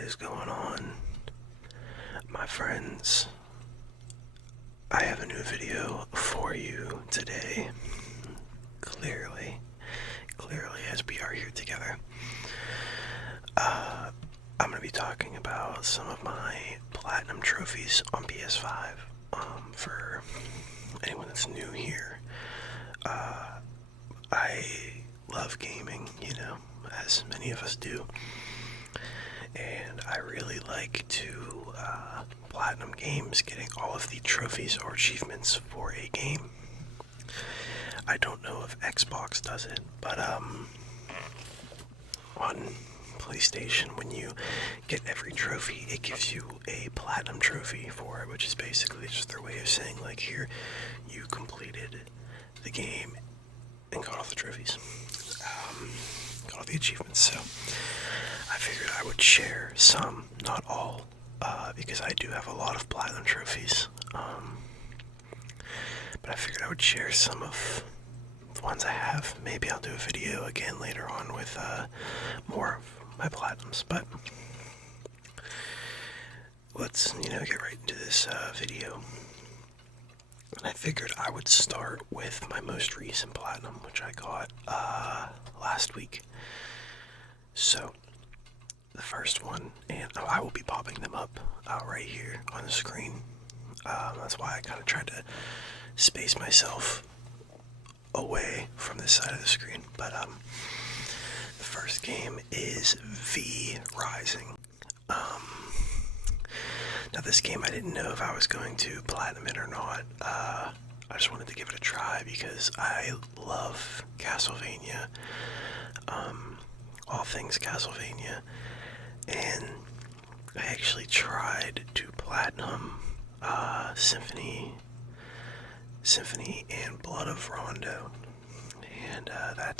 is going on, my friends? I have a new video for you today. Clearly, as we are here together, I'm going to be talking about some of my Platinum Trophies on PS5. For anyone that's new here, I love gaming, as many of us do. And I really like to platinum games, getting all of the trophies or achievements for a game. I don't know if Xbox does it, but on PlayStation, when you get every trophy, it gives you a platinum trophy for it, which is basically just their way of saying, like, here, you completed the game and got all the trophies, got all the achievements. So I figured I would share some, not all, because I do have a lot of platinum trophies, but I figured I would share some of the ones I have. Maybe I'll do a video again later on with more of my platinums, but let's, get right into this video. And I figured I would start with my most recent platinum, which I got last week. So the first one, and I will be popping them up right here on the screen. That's why I kind of tried to space myself away from this side of the screen. But the first game is V Rising. Now this game, I didn't know if I was going to platinum it or not. I just wanted to give it a try because I love Castlevania, all things Castlevania, and I actually tried to platinum Symphony and Blood of Rondo, and I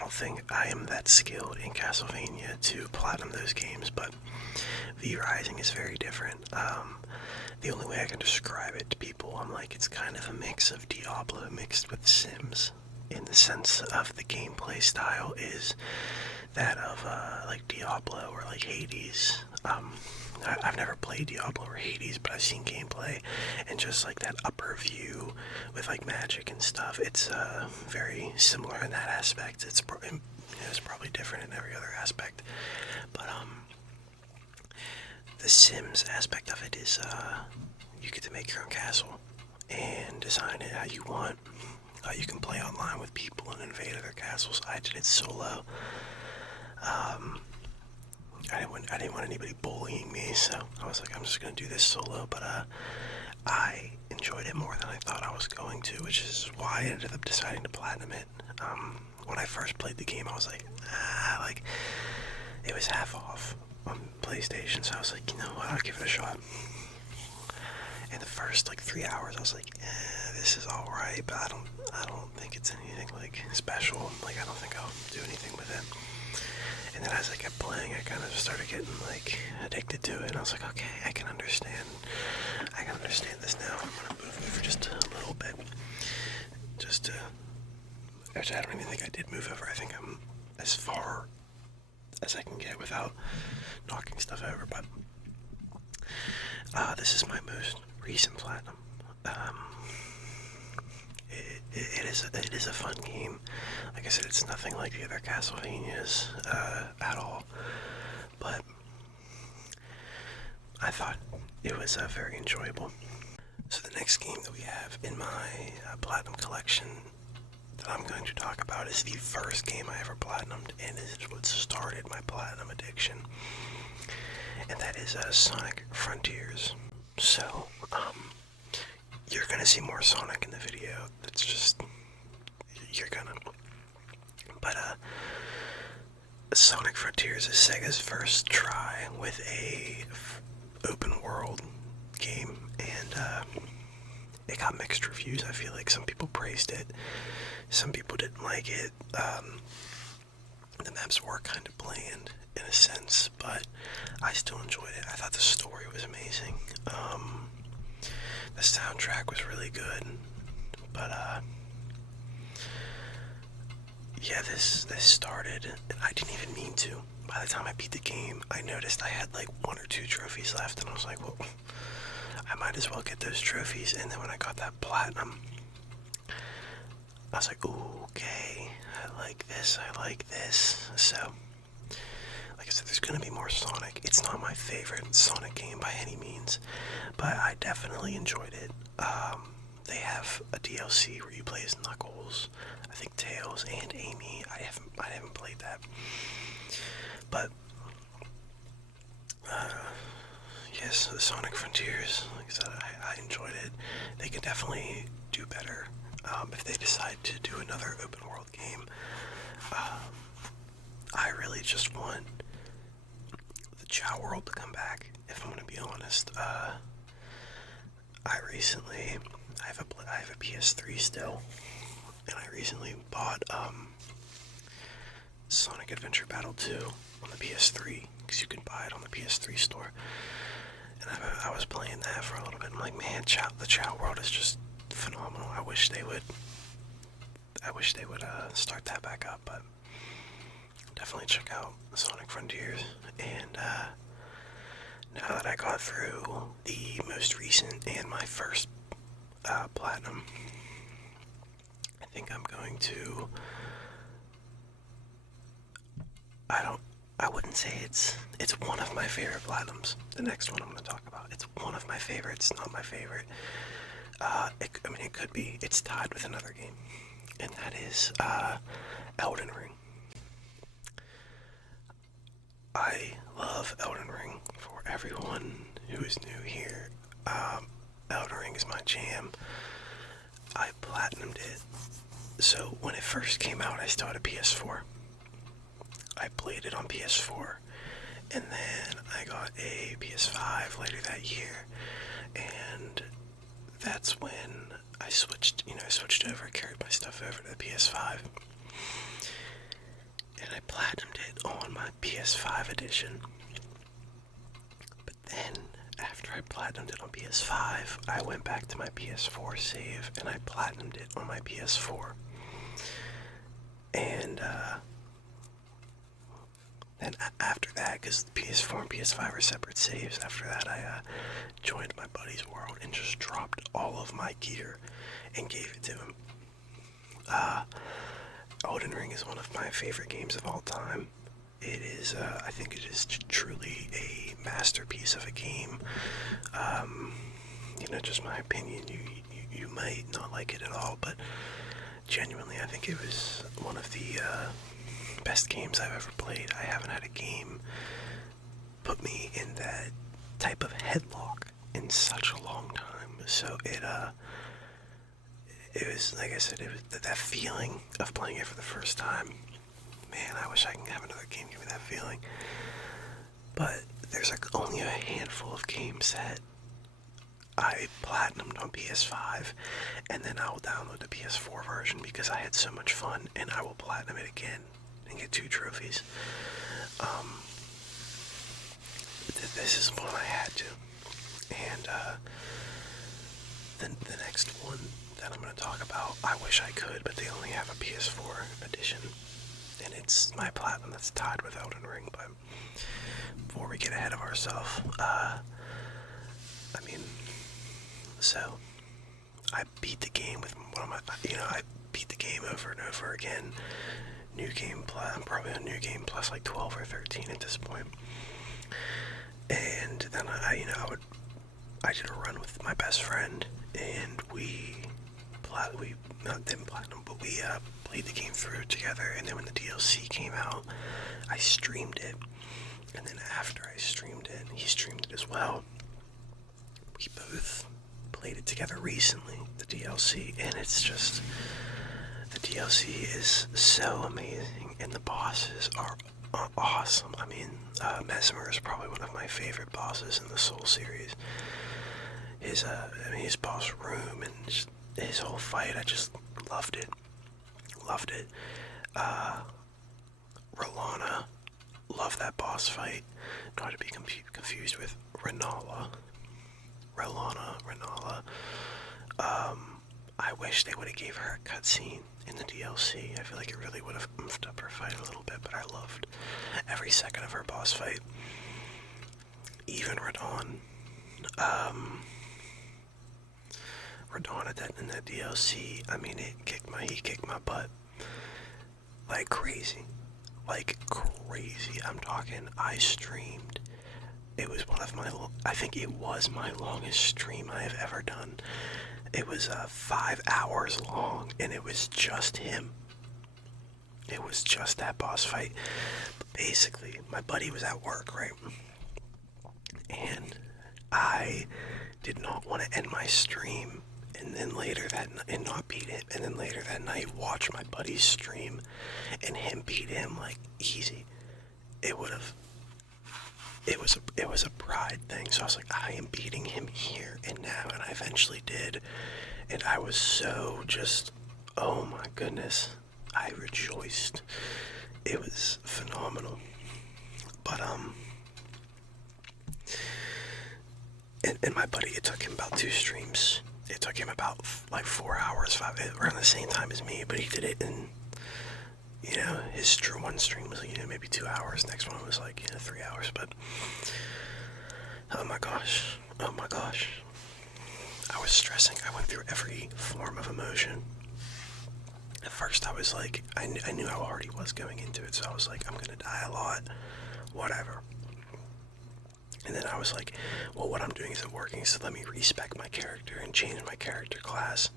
don't think I am that skilled in Castlevania to platinum those games, but V Rising is very different. The only way I can describe it to people, I'm like, it's kind of a mix of Diablo mixed with Sims, in the sense of the gameplay style is that of like Diablo or like Hades. I've never played Diablo or Hades, but I've seen gameplay, and just like that upper view with like magic and stuff, it's very similar in that aspect. It's probably different in every other aspect, but the Sims aspect of it is you get to make your own castle and design it how you want. You can play online with people and invade other castles. I did it solo. I didn't want anybody bullying me, so I was like, I'm just gonna do this solo. But I enjoyed it more than I thought I was going to, which is why I ended up deciding to platinum it. When I first played the game, I was like, it was half off on PlayStation, so I was like, you know what, I'll give it a shot. And the first like 3 hours, I was like, this is all right, but I don't think it's anything like special. Like, I don't think I'll do anything with it. And then as I kept playing, I kind of started getting like addicted to it. And I was like, okay, I can understand this now. I'm gonna move over just a little bit, actually, I don't even think I did move over. I think I'm as far as I can get without knocking stuff over. But this is my most recent platinum. It is a fun game. Like I said, it's nothing like the other Castlevanias at all, but I thought it was very enjoyable. So the next game that we have in my platinum collection that I'm going to talk about is the first game I ever platinumed, and is what started my platinum addiction, and that is Sonic Frontiers. So, you're gonna see more Sonic in the video. That's just, you're gonna. But Sonic Frontiers is Sega's first try with a open world game, and it got mixed reviews. I feel like some people praised it, some people didn't like it. The maps were kind of bland in a sense, but I still enjoyed it. I thought the story was amazing. The soundtrack was really good, but yeah, this started, and I didn't even mean to. by the time I beat the game, I noticed I had like 1 or 2 trophies left, and I was like, well, I might as well get those trophies. And then when I got that platinum, I was like, ooh, okay, I like this, I like this. So, like I said, there's gonna be more Sonic. It's not my favorite Sonic game by any means, but I definitely enjoyed it. They have a DLC where you play as Knuckles, I think Tails, and Amy. I haven't played that, but yes, Sonic Frontiers. Like I said, I enjoyed it. They could definitely do better if they decide to do another open world game. I really just want the Chow World to come back. If I'm gonna be honest, I have a PS3 still, and I recently bought Sonic Adventure Battle 2 on the PS3 because you can buy it on the PS3 store. And I was playing that for a little bit. I'm like, man, the Chow World is just phenomenal. I wish they would start that back up, but definitely check out Sonic Frontiers. And now that I got through the most recent and my first platinum, I think I'm going to. I wouldn't say it's one of my favorite platinums. The next one I'm going to talk about. It's one of my favorites, not my favorite. It could be. It's tied with another game, and that is Elden Ring. I love Elden Ring. For everyone who is new here, Elden Ring is my jam. I platinumed it. So when it first came out, I still had a PS4. I played it on PS4, and then I got a PS5 later that year, and that's when I switched over, carried my stuff over to the PS5, and I platinumed it on my PS5 edition. But then, after I platinumed it on PS5, I went back to my PS4 save, and I platinumed it on my PS4. And, then after that, because PS4 and PS5 are separate saves, after that I joined my buddy's world and just dropped all of my gear and gave it to him. Elden Ring is one of my favorite games of all time. It is, I think it is truly a masterpiece of a game. Just my opinion, you might not like it at all, but genuinely I think it was one of the best games I've ever played. I haven't had a game put me in that type of headlock in such a long time. So it was, like I said, it was that feeling of playing it for the first time. Man, I wish I can have another game give me that feeling. But there's only a handful of games that I platinumed on PS5, and then I will download the PS4 version because I had so much fun, and I will platinum it again and get 2 trophies. This is one I had to. And the next one that I'm going to talk about, I wish I could, but they only have a PS4 edition, and it's my platinum that's tied with Elden Ring. But before we get ahead of ourselves, so I beat the game with one of my, I beat the game over and over again. New game plus, I'm probably on new game plus like 12 or 13 at this point. And then I did a run with my best friend, and we didn't platinum, but we played the game through together. And then when the DLC came out, I streamed it, and then after I streamed it, he streamed it as well. We both played it together recently, the DLC, and it's just, the DLC is so amazing, and the bosses are awesome. Mesmer is probably one of my favorite bosses in the Soul series. His boss room and just his whole fight, I just loved it. Rolana, love that boss fight. Not to be confused with Renala. I wish they would have gave her a cutscene in the DLC. I feel like it really would have oofed up her fight a little bit, but I loved every second of her boss fight. Even Radon. Radon in that DLC, I mean, he kicked my butt. Like crazy. Like crazy. I'm talking, I streamed. It was I think it was my longest stream I have ever done. It was 5 hours long, and it was just him. It was just that boss fight. But basically, my buddy was at work, right? And I did not want to end my stream and then later that and not beat him, and then later that night watch my buddy's stream and him beat him like easy. It was a pride thing. So I was like, I am beating him here and now, and I eventually did. And I was so just, oh my goodness, I rejoiced. It was phenomenal. But and my buddy, it took him about 2 streams. It took him about like 4 hours, 5, around the same time as me, but he did it in, you know, his one stream was, you know, maybe 2 hours. Next one was like, you know, 3 hours. But oh my gosh, I was stressing. I went through every form of emotion. At first I was like, I knew how hard he was going into it, so I was like, I'm gonna die a lot, whatever. And then I was like, well, what I'm doing isn't working, so let me respec my character and change my character class.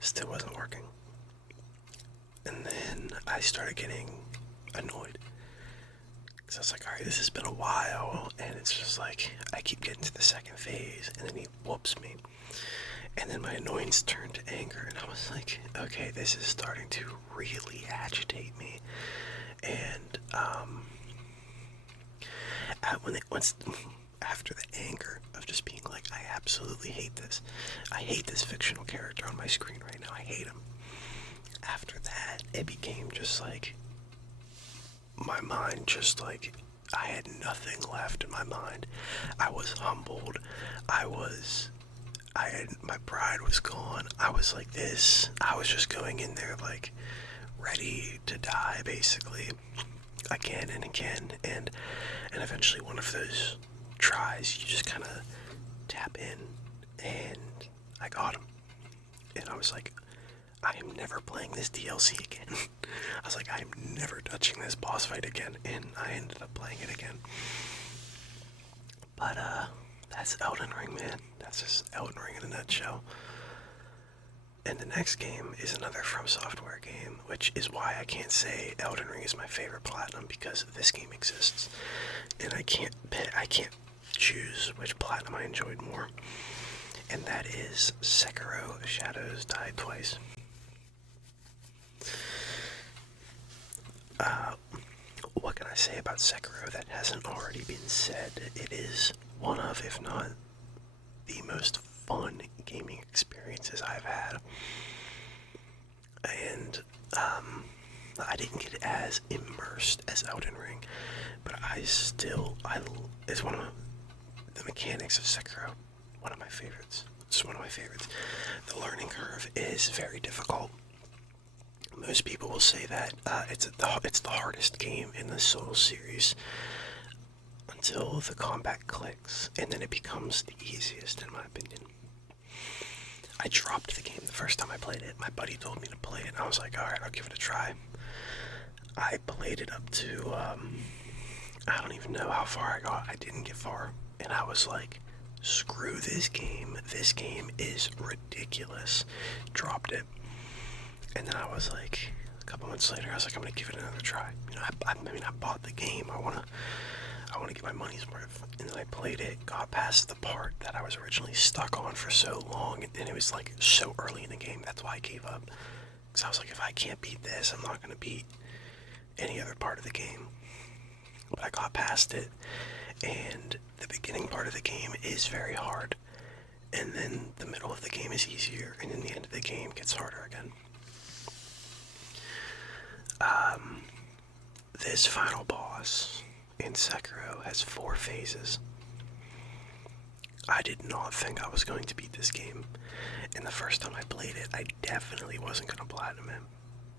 Still wasn't working. And then I started getting annoyed. So I was like, alright, this has been a while, and it's just like, I keep getting to the second phase, and then he whoops me. And then my annoyance turned to anger, and I was like, okay, this is starting to really agitate me. And, after the anger of just being like, I absolutely hate this. I hate this fictional character on my screen right now. I hate him. After that, it became just like, my mind just like, I had nothing left in my mind. I was humbled. My pride was gone. I was like this. I was just going in there like, ready to die, basically. Again and again, and eventually one of those tries, you just kind of tap in, and I got him. And I was like, I am never playing this DLC again. I was like, I am never touching this boss fight again, and I ended up playing it again. But, that's Elden Ring, man. That's just Elden Ring in a nutshell. And the next game is another From Software game, which is why I can't say Elden Ring is my favorite Platinum, because this game exists. And I can't choose which Platinum I enjoyed more. And that is Sekiro: Shadows Die Twice. What can I say about Sekiro that hasn't already been said? It is one of, if not the most fun gaming experiences I've had. And I didn't get as immersed as Elden Ring, but it's one of the mechanics of Sekiro, one of my favorites. It's one of my favorites. The learning curve is very difficult. Most people will say that it's the hardest game in the Souls series until the combat clicks, and then it becomes the easiest, in my opinion. I dropped the game the first time I played it. My buddy told me to play it, and I was like, alright, I'll give it a try. I played it up to, I don't even know how far I got. I didn't get far, and I was like, screw this game. This game is ridiculous. Dropped it. And then I was like, a couple months later, I was like, I'm gonna give it another try. You know, I bought the game. I wanna get my money's worth. And then I played it, got past the part that I was originally stuck on for so long, and it was like so early in the game. That's why I gave up. Because I was like, if I can't beat this, I'm not gonna beat any other part of the game. But I got past it, and the beginning part of the game is very hard. And then the middle of the game is easier, and then the end of the game gets harder again. This final boss in Sekiro has 4 phases. I did not think I was going to beat this game. And the first time I played it, I definitely wasn't going to platinum it.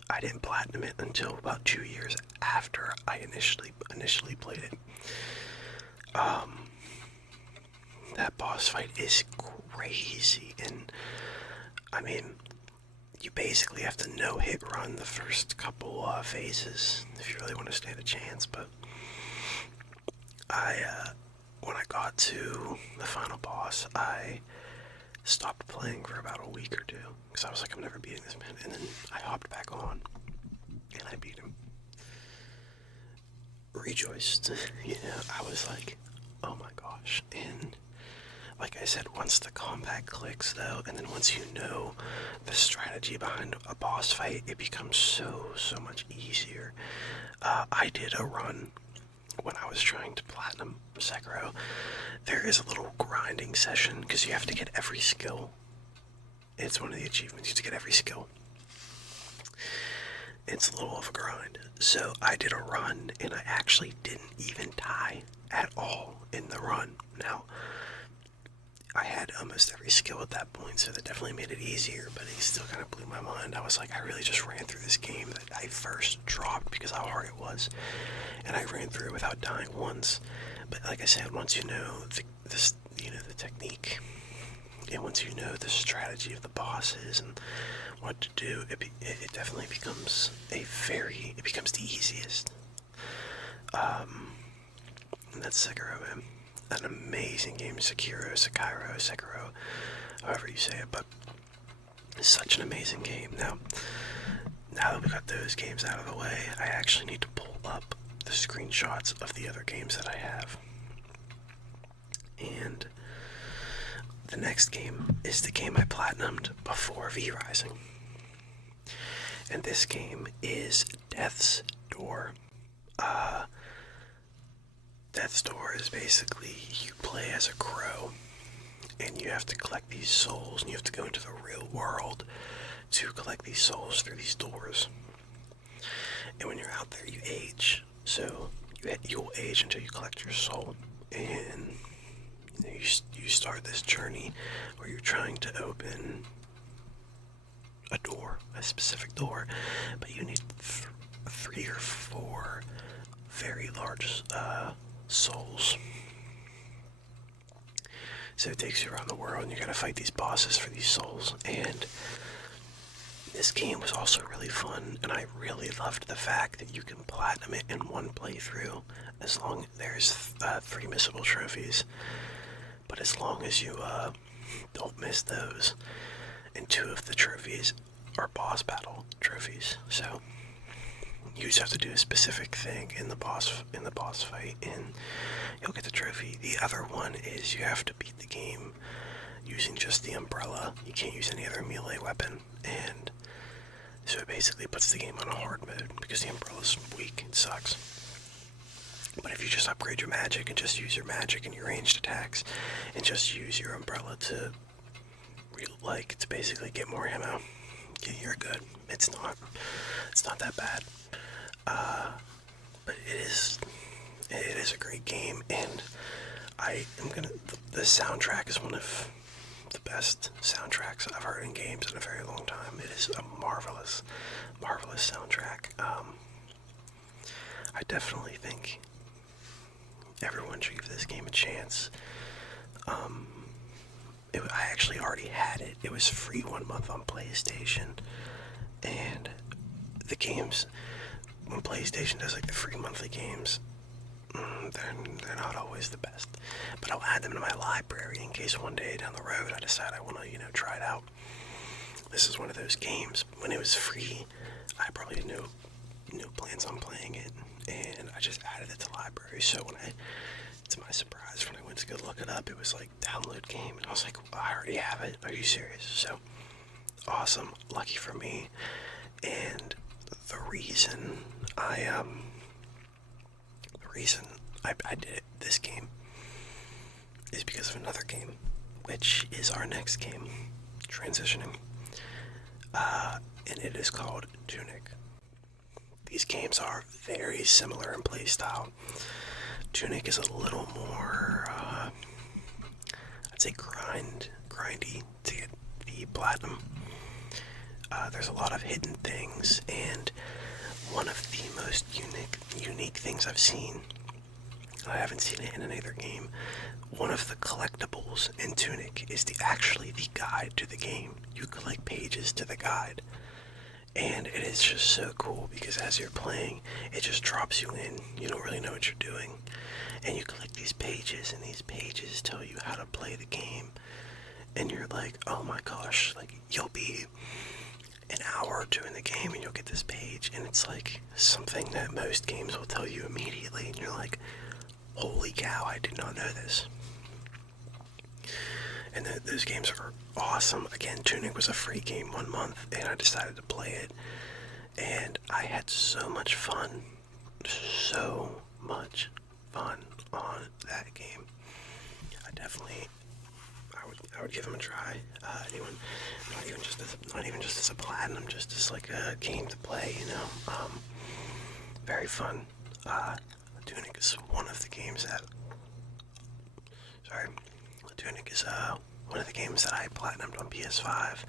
I didn't platinum it until about 2 years after I initially played it. That boss fight is crazy, and I mean, you basically have to no-hit run the first couple phases if you really want to stand a chance. But when I got to the final boss, I stopped playing for about a week or two because I was like, I'm never beating this man. And then I hopped back on and I beat him. Rejoiced. I was like, oh my gosh. And like I said, once the combat clicks though, and then once you know the strategy behind a boss fight, it becomes so much easier. I did a run when I was trying to platinum Sekiro. There is a little grinding session because you have to get every skill. It's one of the achievements, you have to get every skill. It's a little of a grind. So I did a run and I actually didn't even die at all in the run. Now, I had almost every skill at that point, so that definitely made it easier, but it still kind of blew my mind. I was like, I really just ran through this game that I first dropped because how hard it was, and I ran through it without dying once. But like I said, once you know the technique, and once you know the strategy of the bosses and what to do, it definitely becomes it becomes the easiest. And that's Sekiro, man. An amazing game. Sekiro, however you say it, but it's such an amazing game. Now that we got those games out of the way, I actually need to pull up the screenshots of the other games that I have. And the next game is the game I platinumed before V-Rising. And this game is Death's Door. Death's Door is basically you play as a crow and you have to collect these souls, and you have to go into the real world to collect these souls through these doors. And when you're out there, you age. So you'll age until you collect your soul, and you start this journey where you're trying to open a door, a specific door, but you need 3 or 4 very large souls. So it takes you around the world, and you gotta fight these bosses for these souls. And this game was also really fun, and I really loved the fact that you can platinum it in one playthrough, as long as there's 3 missable trophies. But as long as you don't miss those, and 2 of the trophies are boss battle trophies. So you just have to do a specific thing in the boss fight, and you'll get the trophy. The other one is you have to beat the game using just the umbrella. You can't use any other melee weapon, and so it basically puts the game on a hard mode because the umbrella's weak. It sucks. But if you just upgrade your magic and just use your magic and your ranged attacks, and just use your umbrella to basically get more ammo, you're good. It's not that bad. But it is a great game, and the soundtrack is one of the best soundtracks I've heard in games in a very long time. It is a marvelous soundtrack. I definitely think everyone should give this game a chance. I actually already had it. It was free 1 month on PlayStation, and the games, when PlayStation does the free monthly games, they're not always the best. But I'll add them to my library in case one day down the road I decide I want to, try it out. This is one of those games. When it was free, I probably had no plans on playing it, and I just added it to the library. So to my surprise, when I went to go look it up, it was download game, and I was like, I already have it. Are you serious? So awesome, lucky for me. And the reason I did this game is because of another game, which is our next game, transitioning, and it is called Tunic. These games are very similar in playstyle. Tunic is a little more, I I'd say grindy to get the platinum. There's a lot of hidden things, and one of the most unique things I've seen, and I haven't seen it in another game, one of the collectibles in Tunic is actually the guide to the game. You collect pages to the guide. And it is just so cool because as you're playing, it just drops you in. You don't really know what you're doing. And you collect these pages, and these pages tell you how to play the game. And you're like, oh my gosh, like, you'll be an hour or two in the game and you'll get this page, and it's like something that most games will tell you immediately, and you're like, holy cow, I did not know this. And those games are awesome. Again, Tunic was a free game 1 month, and I decided to play it, and I had so much fun on that game. I would give them a try. Anyone, not even just as a platinum, just as like a game to play, you know. Very fun. Tunic is one of the games that. Tunic is one of the games that I platinumed on PS5,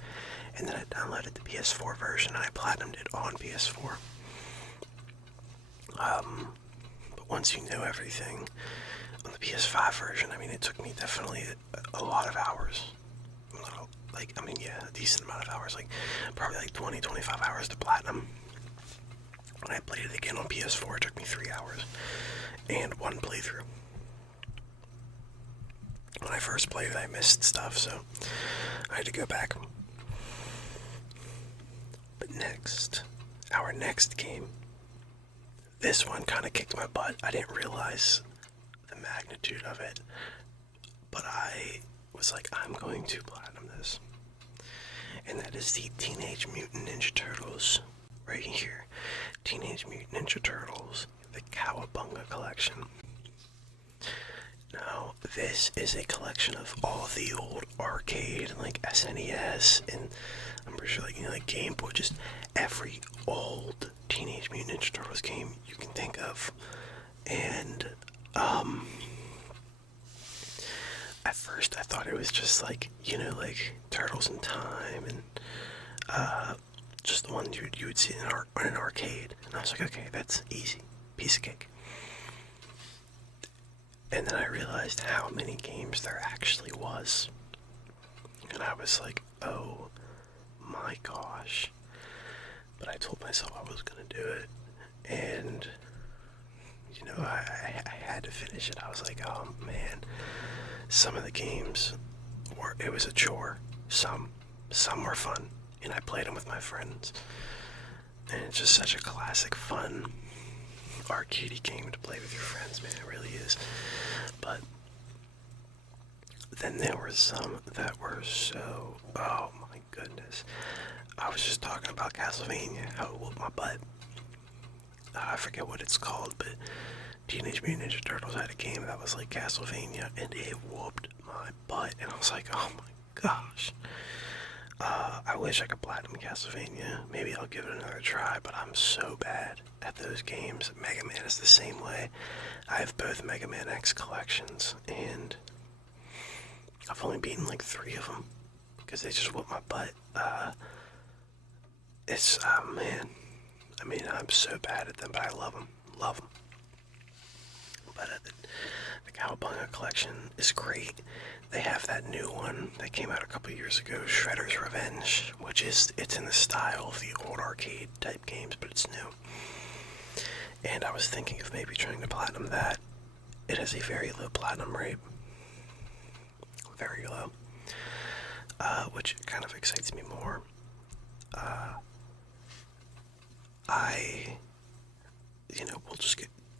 and then I downloaded the PS4 version and I platinumed it on PS4. But once you know everything on the PS5 version, I mean, it took me definitely a lot of hours. A decent amount of hours, like probably like 20-25 hours to platinum. When I played it again on PS4, it took me 3 hours and 1 playthrough. When I first played it, I missed stuff, so I had to go back. But our next game, this one kind of kicked my butt. I didn't realize the magnitude of it, but I was like, I'm going to platinum this. And that is the Teenage Mutant Ninja Turtles, right here. Teenage Mutant Ninja Turtles, the Cowabunga collection. Now, this is a collection of all of the old arcade and like SNES, and I'm pretty sure like Game Boy, just every old Teenage Mutant Ninja Turtles game you can think of. And at first I thought it was just like, like Turtles in Time and just the ones you would see in an arcade. And I was like, okay, that's easy, piece of cake. And then I realized how many games there actually was. And I was like, oh my gosh. But I told myself I was going to do it. And, I had to finish it. I was like, oh man. Some of the games it was a chore. Some were fun. And I played them with my friends. And it's just such a classic, fun, arcadey game to play with your friends, man. It really is. But then there were some that were so, oh my goodness. I was just talking about Castlevania, how it whooped my butt. I forget what it's called, but Teenage Mutant Ninja Turtles had a game that was like Castlevania, and it whooped my butt. And I was like, oh my gosh. I wish I could platinum Castlevania. Maybe I'll give it another try, but I'm so bad at those games. Mega Man is the same way. I have both Mega Man X collections, and I've only beaten like 3 of them because they just whoop my butt. Man. I mean, I'm so bad at them, but I love them. But the Cowabunga collection is great. They have that new one that came out a couple years ago, Shredder's Revenge, it's in the style of the old arcade type games, but it's new. And I was thinking of maybe trying to platinum that. It has a very low platinum rate. Very low. Which kind of excites me more.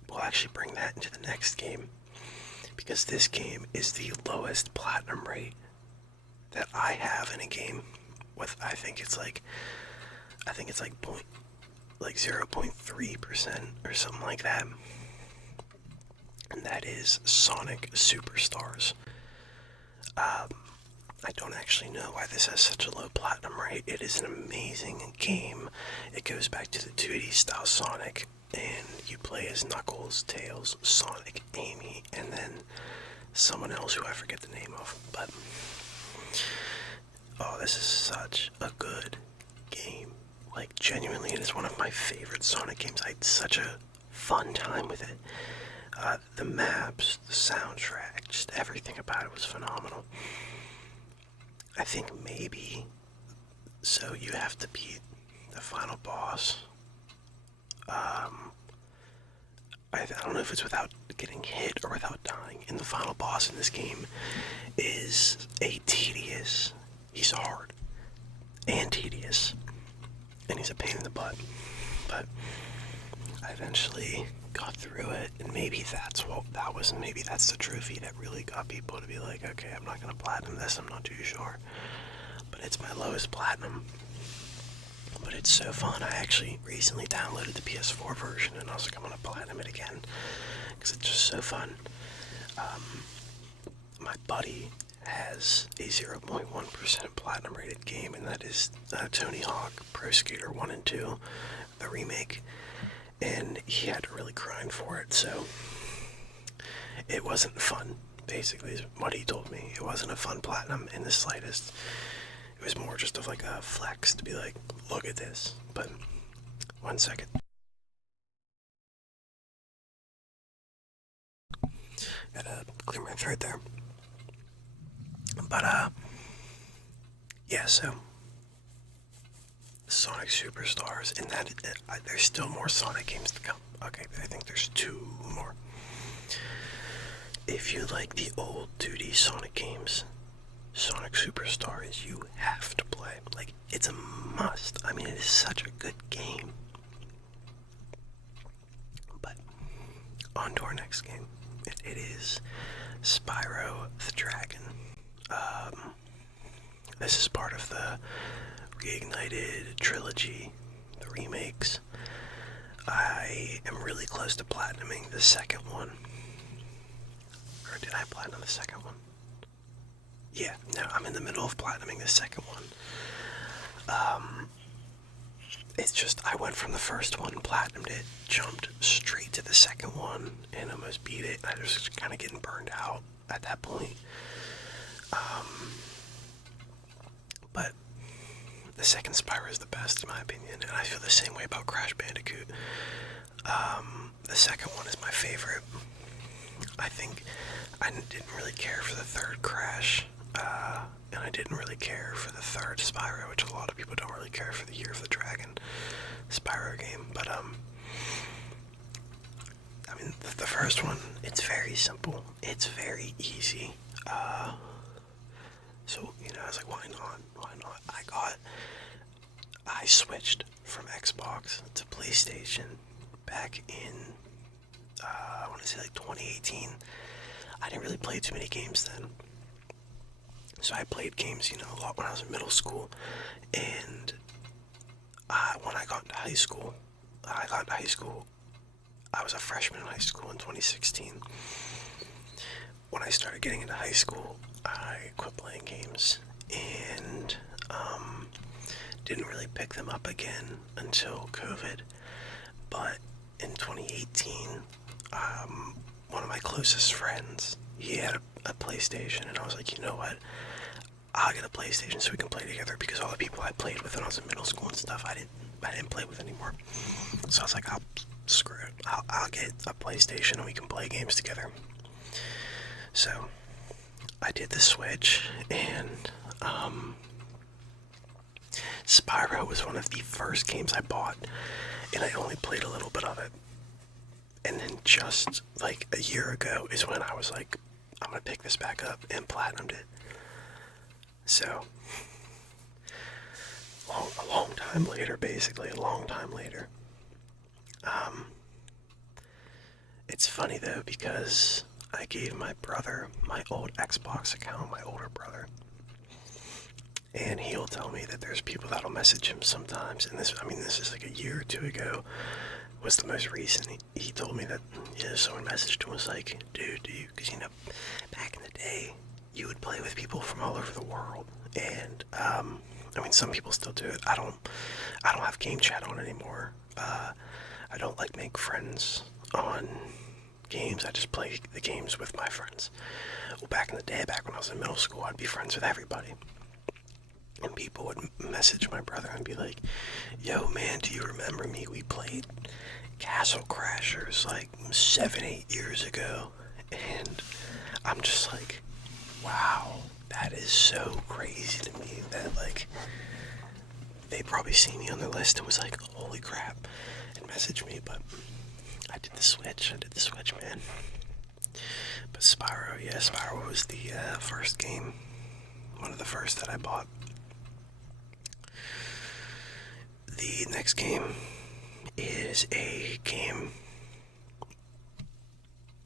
We'll actually bring that into the next game, because this game is the lowest platinum rate that I have in a game. With I think it's like 0.3% or something like that, and that is Sonic Superstars. I don't actually know why this has such a low platinum rate. It is an amazing game. It goes back to the 2D style Sonic, and you play as Knuckles, Tails, Sonic, Amy, and then someone else who I forget the name of, but oh, this is such a good game. Like, genuinely, it is one of my favorite Sonic games. I had such a fun time with it. The maps, the soundtrack, just everything about it was phenomenal. I think maybe, so you have to beat the final boss. I don't know if it's without getting hit or without dying. And the final boss in this game is a tedious. He's hard and tedious, and he's a pain in the butt. But I eventually got through it, and maybe that's what that was. Maybe that's the trophy that really got people to be like, okay, I'm not gonna platinum this. I'm not too sure, but it's my lowest platinum. But it's so fun. I actually recently downloaded the PS4 version, and I was like, I'm gonna platinum it again because it's just so fun. My buddy has a 0.1% platinum rated game, and that is Tony Hawk Pro Skater 1 and 2, the remake. And he had to really grind for it, so it wasn't fun, basically, is what he told me. It wasn't a fun platinum in the slightest. It was more just of like a flex to be like, look at this. But, 1 second. Gotta clear my throat there. But, yeah, so Sonic Superstars, and that there's still more Sonic games to come. Okay, I think there's 2 more. If you like the old 2D Sonic games, Sonic Superstars you have to play. Like, it's a must. I mean, it is such a good game. But on to our next game. It is Spyro the Dragon. This is part of the Reignited trilogy, the remakes. I am really close to platinuming the second one. Or did I platinum the second one? Yeah, no, I'm in the middle of platinuming the second one. It's just, I went from the first one, platinumed it, jumped straight to the second one, and almost beat it. I was just kind of getting burned out at that point. But the second Spyro is the best, in my opinion, and I feel the same way about Crash Bandicoot. The second one is my favorite. I think I didn't really care for the third Crash, and I didn't really care for the third Spyro, which a lot of people don't really care for the Year of the Dragon Spyro game. But, I mean, the first one, it's very simple. It's very easy. So, you know, I was like, why not? Why not? I switched from Xbox to PlayStation back in, I want to say like 2018. I didn't really play too many games then. So I played games, you know, a lot when I was in middle school. And when I got into high school, I was a freshman in high school in 2016. When I started getting into high school, I quit playing games and didn't really pick them up again until COVID. But in 2018, one of my closest friends, he had a PlayStation, and I was like, you know what? I'll get a PlayStation so we can play together, because all the people I played with when I was in middle school and stuff, I didn't play with anymore. So I was like, screw it. I'll get a PlayStation and we can play games together. So I did the switch, and Spyro was one of the first games I bought, and I only played a little bit of it. And then just like a year ago is when I was like, I'm gonna pick this back up, and platinumed it. So a long time later, basically, a long time later. It's funny though, because I gave my brother my old Xbox account, my older brother, and he'll tell me that there's people that'll message him sometimes, and this is like a year or 2 ago, was the most recent. He told me that, you know, someone messaged him, was like, dude, because, you know, back in the day, you would play with people from all over the world, and, I mean, some people still do it. I don't have game chat on anymore. I don't, like, make friends on games. I just play the games with my friends. Well, back in the day, back when I was in middle school, I'd be friends with everybody. And people would message my brother and be like, yo man, do you remember me? We played Castle Crashers like 7-8 years ago. And I'm just like, wow, that is so crazy to me that like they probably see me on their list and was like, holy crap, and messaged me. But I did the switch, man. But Spyro, yeah, Spyro was the first game, one of the first that I bought. The next game is a game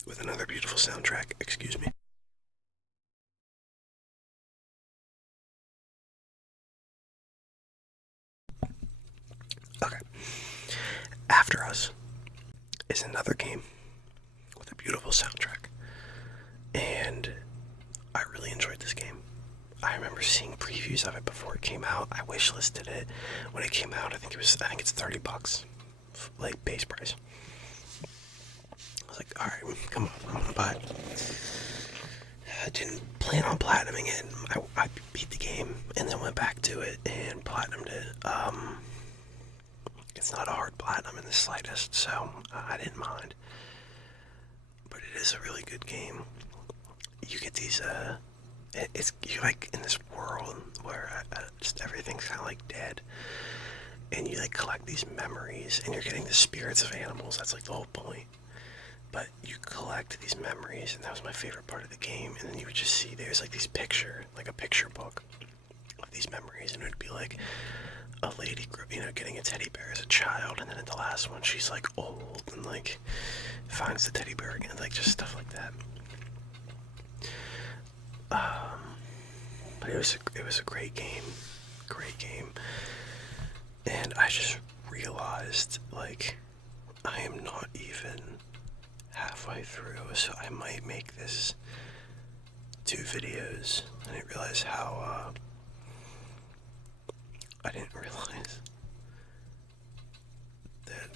with another beautiful soundtrack. Excuse me. Okay. After Us is another game with a beautiful soundtrack. And I really enjoyed this game. I remember seeing previews of it before it came out. I wishlisted it when it came out. I think it's $30, like base price. I was like, all right, come on, I'm gonna buy it. I didn't plan on platinuming it. I beat the game and then went back to it and platinumed it. It's not a hard platinum in the slightest, so I didn't mind. But it is a really good game. You get these you're like in this world where just everything's kind of like dead, and you like collect these memories, and you're getting the spirits of animals. That's like the whole point. But you collect these memories, and that was my favorite part of the game. And then you would just see there's like a picture book of these memories, and it would be like a lady, getting a teddy bear as a child, and then at the last one she's like old and like finds the teddy bear again, like just stuff like that. But it was a great game, and I just realized like I am not even halfway through, so I might make this 2 videos. I didn't realize how I didn't realize that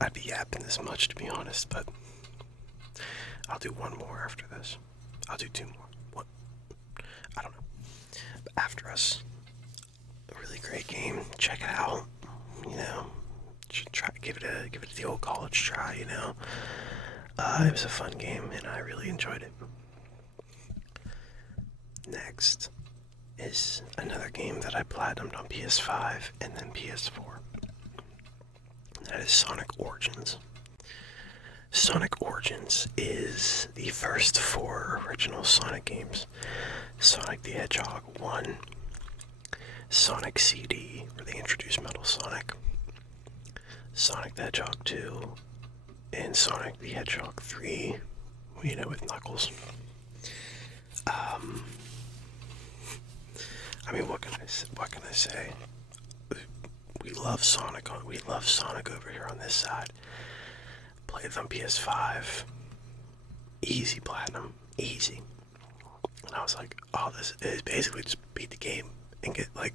I'd be yapping this much, to be honest, but I'll do one more after this. I'll do 2 more. What? I don't know. But After Us, a really great game. Check it out. Should try give it the old college try. It was a fun game, and I really enjoyed it. Next is another game that I platinumed on PS5 and then PS4. That is Sonic Origins. Sonic Origins is the first 4 original Sonic games. Sonic the Hedgehog 1, Sonic CD, where they introduced Metal Sonic, Sonic the Hedgehog 2, and Sonic the Hedgehog 3, with Knuckles. I mean, what can I say? We love Sonic over here on this side. Played it on PS5. Easy platinum. Easy. And I was like, oh, this is basically just beat the game and get, like,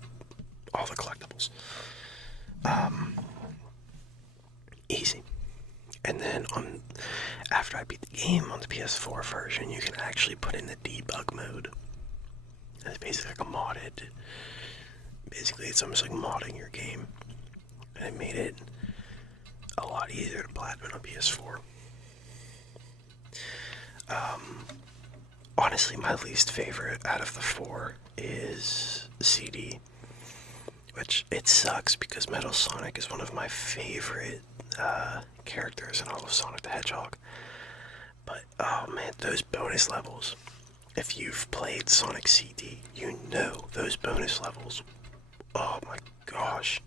all the collectibles. Easy. And then after I beat the game on the PS4 version, you can actually put in the debug mode. And it's basically like a modded... Basically, it's almost like modding your game. And it made it a lot easier to platinum on PS4. Honestly, my least favorite out of the 4 is CD, which it sucks because Metal Sonic is one of my favorite characters in all of Sonic the Hedgehog. But, oh man, those bonus levels, if you've played Sonic CD, you know those bonus levels, oh my gosh,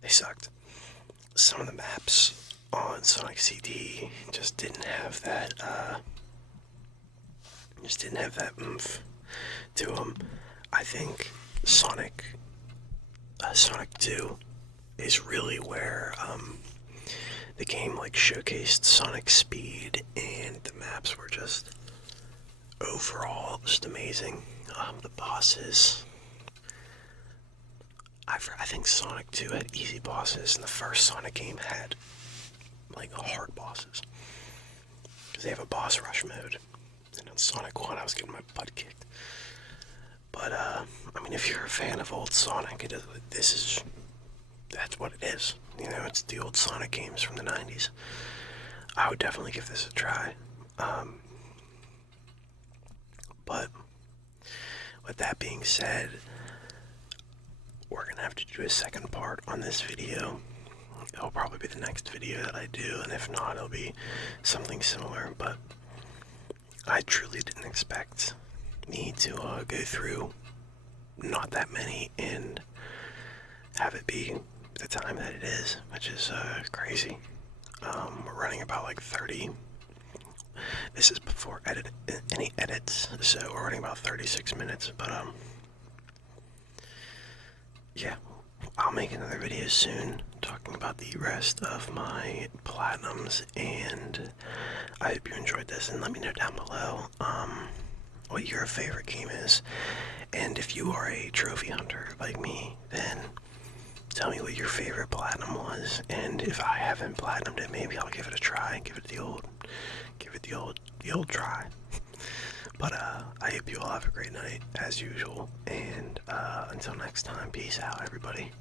they sucked. Some of the maps on Sonic CD just didn't have that, oomph to them. I think Sonic 2 is really where, the game, like, showcased Sonic's speed, and the maps were just, overall, just amazing. The bosses, I think Sonic 2 had easy bosses, and the first Sonic game had, like, hard bosses. because they have a boss rush mode. And on Sonic 1, I was getting my butt kicked. But, I mean, if you're a fan of old Sonic, that's what it is. You know, it's the old Sonic games from the 90s. I would definitely give this a try. But, with that being said, we're going to have to do a second part on this video. It'll probably be the next video that I do, and if not, it'll be something similar, but I truly didn't expect me to go through not that many and have it be the time that it is, which is crazy. We're running about like 30. This is before any edits, so we're running about 36 minutes, but yeah, I'll make another video soon talking about the rest of my platinums, and I hope you enjoyed this, and let me know down below what your favorite game is, and if you are a trophy hunter like me, then tell me what your favorite platinum was, and if I haven't platinumed it, maybe I'll give it a try, give it the old try. But I hope you all have a great night as usual, and until next time, peace out everybody.